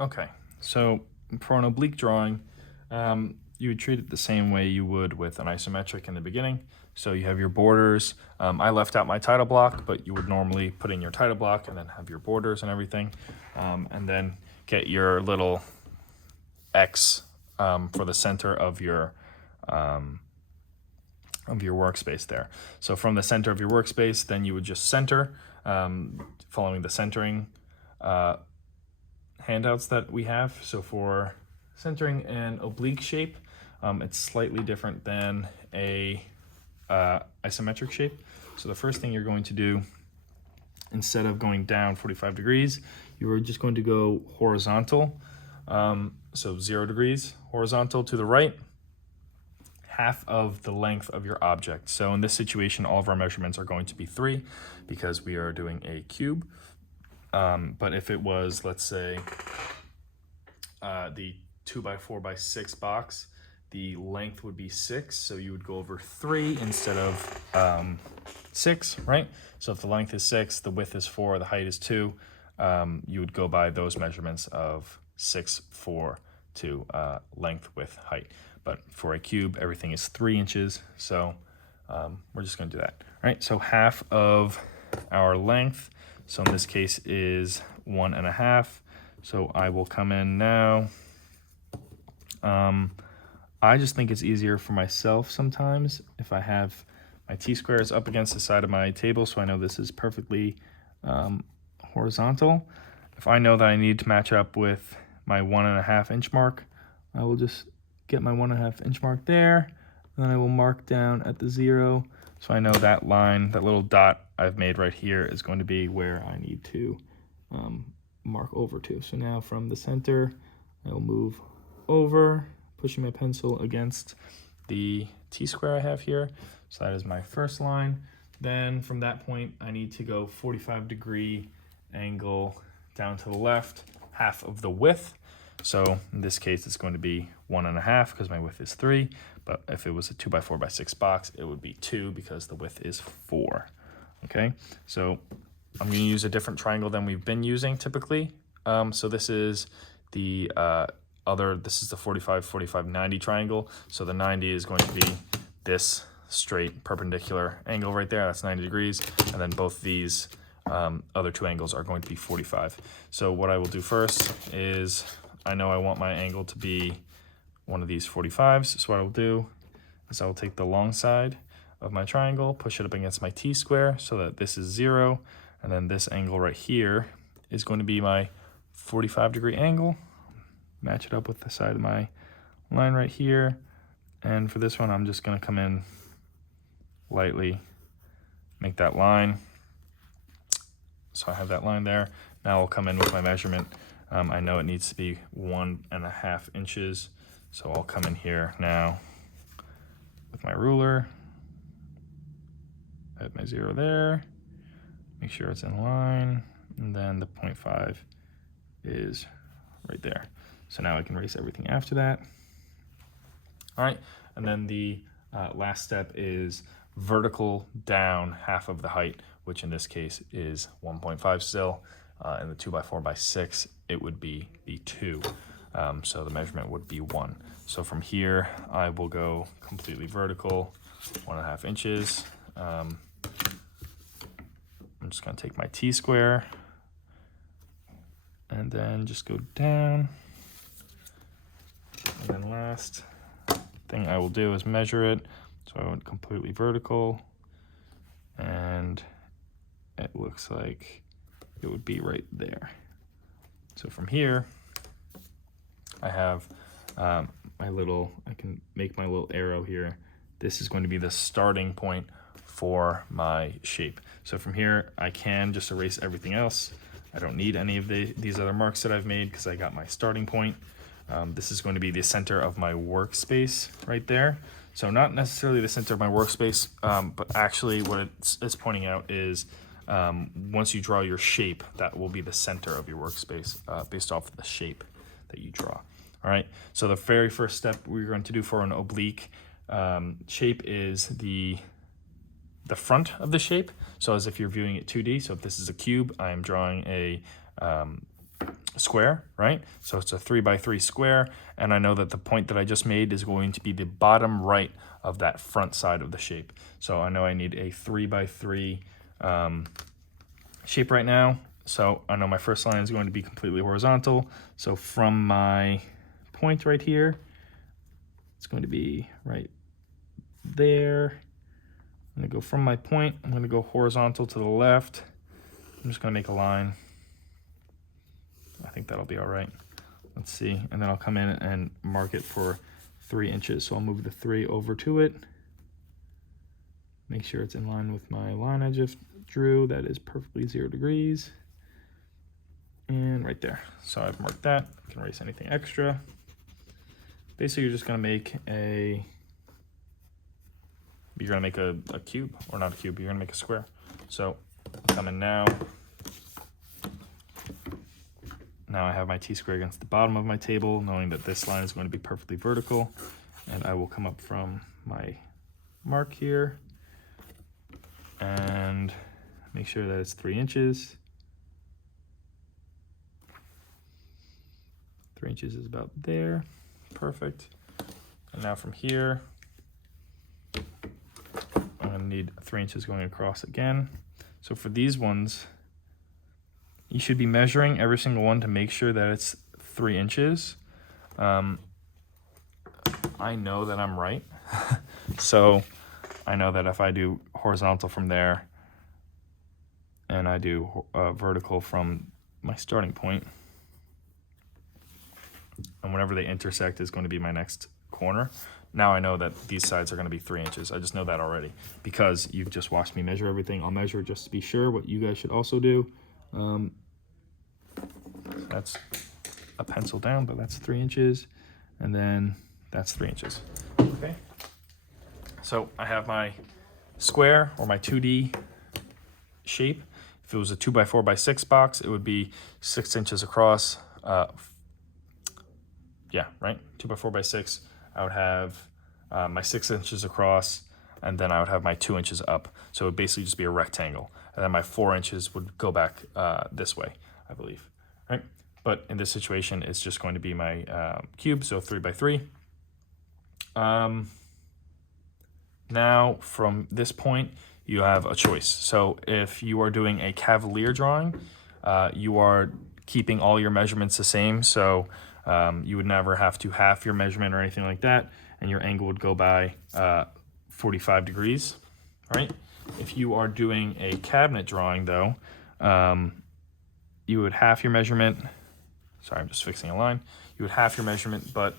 Okay, so for an oblique drawing, you would treat it the same way you would with an isometric in the beginning. So you have your borders. I left out my title block, but you would normally put in your title block and then have your borders and everything. And then get your little X for the center of your workspace there. So from the center of your workspace, then you would just center, following the centering handouts that we have. So for centering an oblique shape, it's slightly different than a isometric shape. So the first thing you're going to do, instead of going down 45 degrees, you are just going to go horizontal. So 0 degrees horizontal to the right, half of the length of your object. So in this situation, all of our measurements are going to be 3 because we are doing a cube. But if it was, let's say, the 2x4x6 box, the length would be 6, so you would go over 3 instead of 6, right? So if the length is 6, the width is 4, the height is 2, you would go by those measurements of 6, 4 to length, width, height. But for a cube, everything is 3 inches, so we're just going to do that. All right, so half of our length, so in this case is 1.5. So I will come in now. I just think it's easier for myself sometimes if I have my T-squares up against the side of my table, so I know this is perfectly horizontal. If I know that I need to match up with my 1.5 inch mark, I will just get my 1.5 inch mark there, and then I will mark down at the 0. So I know that line, that little dot I've made right here is going to be where I need to mark over to. So now from the center, I will move over, pushing my pencil against the T-square I have here. So that is my first line. Then from that point, I need to go 45-degree angle down to the left, half of the width. So in this case, it's going to be 1.5 because my width is 3. But if it was a 2x4x6 box, it would be 2 because the width is 4. Okay, so I'm going to use a different triangle than we've been using typically. So this is the this is the 45, 45, 90 triangle. So the 90 is going to be this straight perpendicular angle right there. That's 90 degrees. And then both these other two angles are going to be 45. So what I will do first is, I know I want my angle to be one of these 45s. So what I'll do is I will take the long side of my triangle, push it up against my T-square so that this is 0. And then this angle right here is going to be my 45-degree angle. Match it up with the side of my line right here. And for this one, I'm just going to come in lightly, make that line. So I have that line there. Now I'll come in with my measurement. I know it needs to be 1.5 inches. So I'll come in here now with my ruler. At my 0 there. Make sure it's in line. And then the 0.5 is right there. So now I can erase everything after that. All right, and then the last step is vertical down half of the height, which in this case is 1.5 still. In the 2x4x6, it would be the 2. So the measurement would be 1. So from here, I will go completely vertical, 1.5 inches. I'm just gonna take my T-square and then just go down. And then last thing I will do is measure it. So I went completely vertical, and it looks like it would be right there. So from here, I have I can make my little arrow here. This is going to be the starting point for my shape. So from here, I can just erase everything else. I don't need any of these other marks that I've made because I got my starting point. This is going to be the center of my workspace right there. So not necessarily the center of my workspace, but actually what it's pointing out is once you draw your shape, that will be the center of your workspace based off of the shape that you draw. All right, so the very first step we're going to do for an oblique shape is the front of the shape. So as if you're viewing it 2D. So if this is a cube, I am drawing a square, right? So it's a 3x3 square, and I know that the point that I just made is going to be the bottom right of that front side of the shape. So I know I need a 3x3 shape right now. So I know my first line is going to be completely horizontal. So from my point right here, it's going to be right there. I'm gonna go from my point, I'm gonna go horizontal to the left. I'm just gonna make a line. I think that'll be all right. Let's see, and then I'll come in and mark it for 3 inches. So I'll move the 3 over to it. Make sure it's in line with my line I just drew. That is perfectly 0 degrees. And right there. So I've marked that. I can erase anything extra. Basically, you're just gonna make a cube, or not a cube, you're gonna make a square. So come in now. Now I have my t-square against the bottom of my table, knowing that this line is going to be perfectly vertical. And I will come up from my mark here and make sure that it's 3 inches. 3 inches is about there. Perfect. And now from here, I'm going to need 3 inches going across again. So for these ones, you should be measuring every single one to make sure that it's 3 inches. I know that I'm right. So I know that if I do horizontal from there and I do vertical from my starting point, and whenever they intersect is going to be my next corner. Now I know that these sides are going to be 3 inches. I just know that already because you've just watched me measure everything. I'll measure just to be sure, what you guys should also do. That's a pencil down, but that's 3 inches. And then that's 3 inches. Okay. So I have my square, or my 2D shape. If it was a 2x4x6 box, it would be 6 inches across. Yeah, right? 2x4x6. I would have my 6 inches across, and then I would have my 2 inches up. So it would basically just be a rectangle. And then my 4 inches would go back this way, I believe, right? But in this situation, it's just going to be my cube, so 3x3. Now, from this point, you have a choice. So if you are doing a Cavalier drawing, you are keeping all your measurements the same. So you would never have to half your measurement or anything like that, and your angle would go by 45 degrees, right? If you are doing a cabinet drawing, though, you would half your measurement. Sorry, I'm just fixing a line. You would half your measurement, but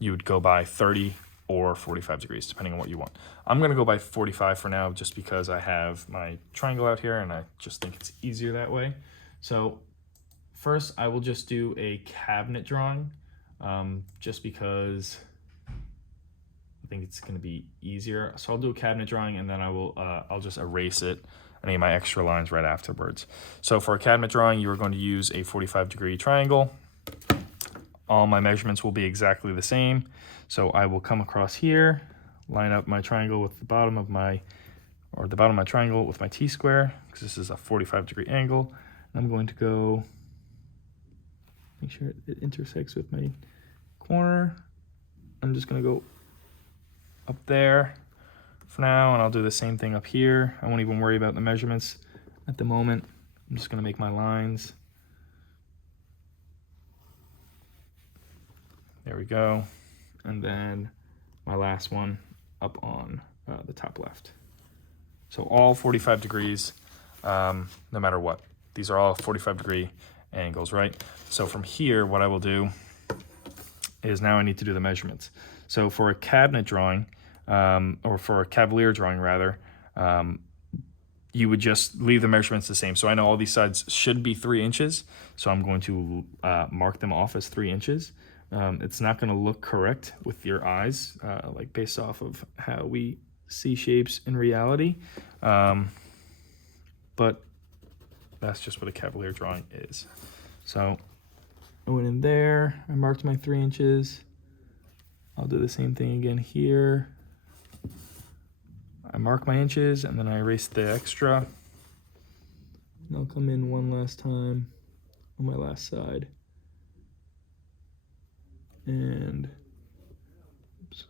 you would go by 30 or 45 degrees, depending on what you want. I'm gonna go by 45 for now, just because I have my triangle out here, and I just think it's easier that way. So first, I will just do a cabinet drawing, just because I think it's going to be easier. So I'll do a cabinet drawing, and then I'll just erase it, any of my extra lines right afterwards. So for a cabinet drawing, you are going to use a 45-degree triangle. All my measurements will be exactly the same. So I will come across here, line up my triangle with the bottom of my triangle with my T-square, because this is a 45-degree angle. And I'm going to go make sure it intersects with my corner. I'm just gonna go up there for now, and I'll do the same thing up here. I won't even worry about the measurements at the moment. I'm just gonna make my lines. There we go. And then my last one up on the top left. So all 45 degrees, no matter what. These are all 45-degree angles, right? So from here, what I will do is now I need to do the measurements. So for a cabinet drawing, or for a Cavalier drawing rather, you would just leave the measurements the same. So I know all these sides should be 3 inches, so I'm going to mark them off as 3 inches. It's not going to look correct with your eyes, like based off of how we see shapes in reality, but that's just what a Cavalier drawing is. So I went in there, I marked my 3 inches. I'll do the same thing again here. I mark my inches, and then I erase the extra. And I'll come in one last time, on my last side. And oops.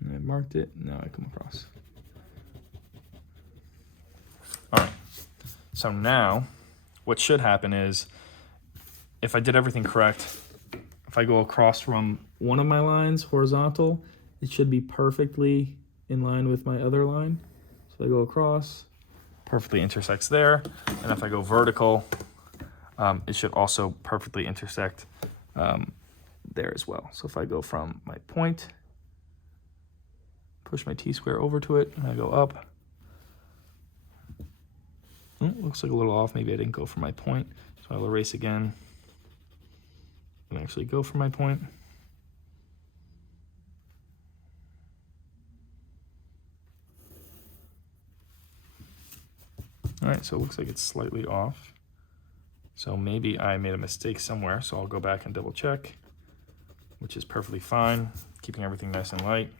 And I marked it. Now I come across. All right. So now what should happen is, if I did everything correct, if I go across from one of my lines horizontal, it should be perfectly in line with my other line. So I go across, perfectly intersects there. And if I go vertical, it should also perfectly intersect there as well. So if I go from my point, push my T-square over to it, and I go up. Oh, looks like a little off. Maybe I didn't go for my point. So I'll erase again and actually go for my point. All right, so it looks like it's slightly off. So maybe I made a mistake somewhere, so I'll go back and double check, which is perfectly fine, keeping everything nice and light.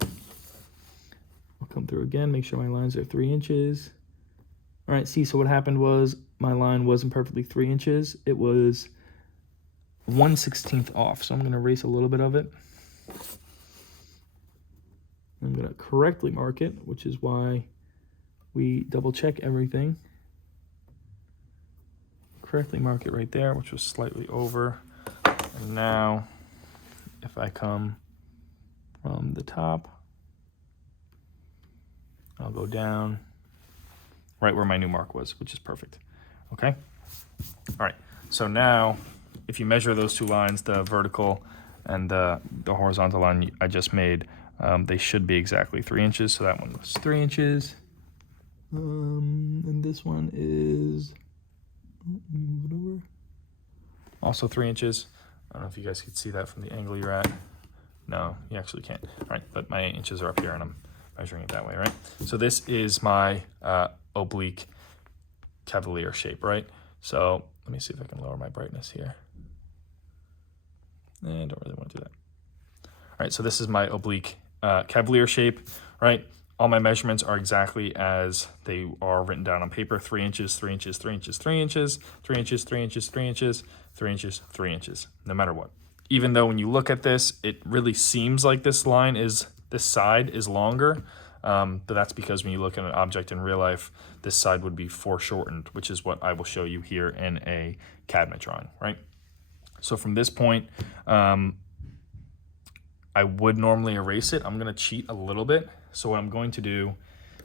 I'll come through again, make sure my lines are 3 inches. All right, see, so what happened was my line wasn't perfectly 3 inches. It was 1/16 off, so I'm gonna erase a little bit of it. I'm gonna correctly mark it, which is why we double check everything. Correctly mark it right there, which was slightly over. And now, if I come from the top, I'll go down right where my new mark was, which is perfect. Okay? All right, so now, if you measure those two lines, the vertical and the horizontal line I just made, they should be exactly 3 inches. So that one was 3 inches. And this one is, move it over, also 3 inches. I don't know if you guys can see that from the angle you're at. No, you actually can't. All right, but my inches are up here and I'm measuring it that way, right? So this is my oblique Cavalier shape, right? So let me see if I can lower my brightness here. I don't really want to do that. All right, so this is my oblique Cavalier shape, right? All my measurements are exactly as they are written down on paper: 3 inches, 3 inches, 3 inches, 3 inches, 3 inches, 3 inches, 3 inches, 3 inches, 3 inches, no matter what. Even though when you look at this, it really seems like this side is longer, but that's because when you look at an object in real life, this side would be foreshortened, which is what I will show you here in a cabinet drawing, right? So from this point, I would normally erase it. I'm gonna cheat a little bit. So what I'm going to do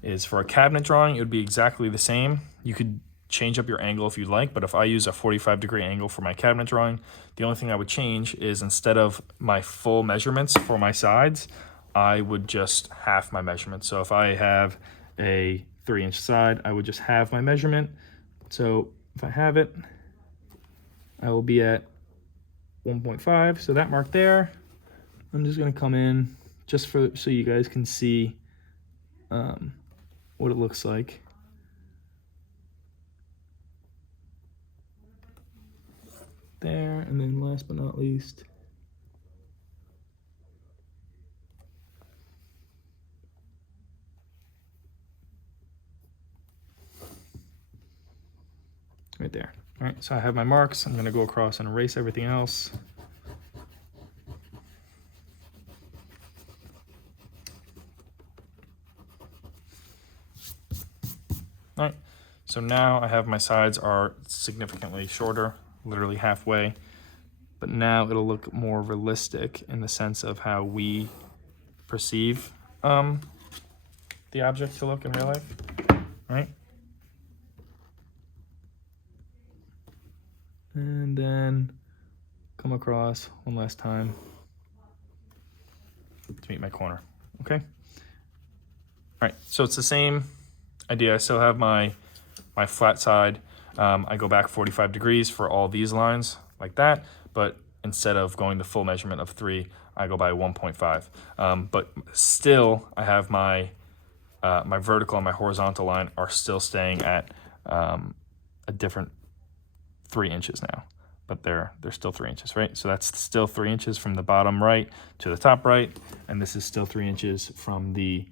is, for a cabinet drawing, it would be exactly the same. You could change up your angle if you'd like, but if I use a 45-degree angle for my cabinet drawing, the only thing I would change is, instead of my full measurements for my sides, I would just half my measurements. So if I have a 3-inch side, I would just halve my measurement. So if I have it, I will be at 1.5. So that mark there, I'm just gonna come in just so you guys can see what it looks like. There, and then last but not least, right there. All right, so I have my marks. I'm gonna go across and erase everything else. All right, so now I have my sides are significantly shorter, literally halfway, but now it'll look more realistic in the sense of how we perceive the object to look in real life, right? And then come across one last time to meet my corner, okay? All right, so it's the same idea. I still have my flat side. I go back 45 degrees for all these lines like that, but instead of going the full measurement of 3, I go by 1.5. But still, I have my vertical and my horizontal line are still staying at a different 3 inches now, but they're still 3 inches, right? So that's still 3 inches from the bottom right to the top right, and this is still 3 inches from the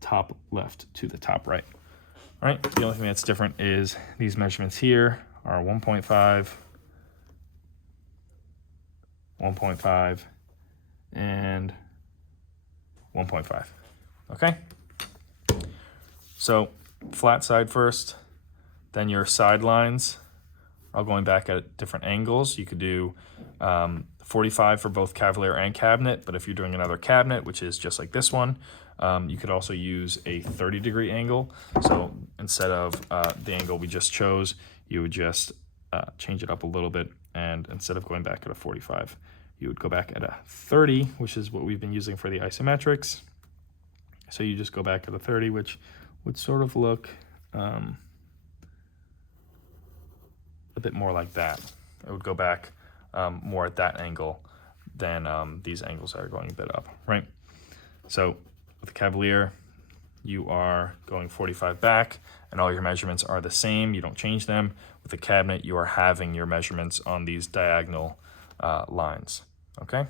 top left to the top right. All right, the only thing that's different is these measurements here are 1.5, 1.5, and 1.5, okay? So flat side first, then your sidelines are going back at different angles. You could do 45 for both Cavalier and cabinet, but if you're doing another cabinet, which is just like this one, you could also use a 30-degree angle. So instead of the angle we just chose, you would just change it up a little bit, and instead of going back at a 45, you would go back at a 30, which is what we've been using for the isometrics. So you just go back at a 30, which would sort of look a bit more like that. It would go back more at that angle than these angles are going a bit up, right? So with the Cavalier, you are going 45 back, and all your measurements are the same. You don't change them. With the cabinet, you are having your measurements on these diagonal lines, okay?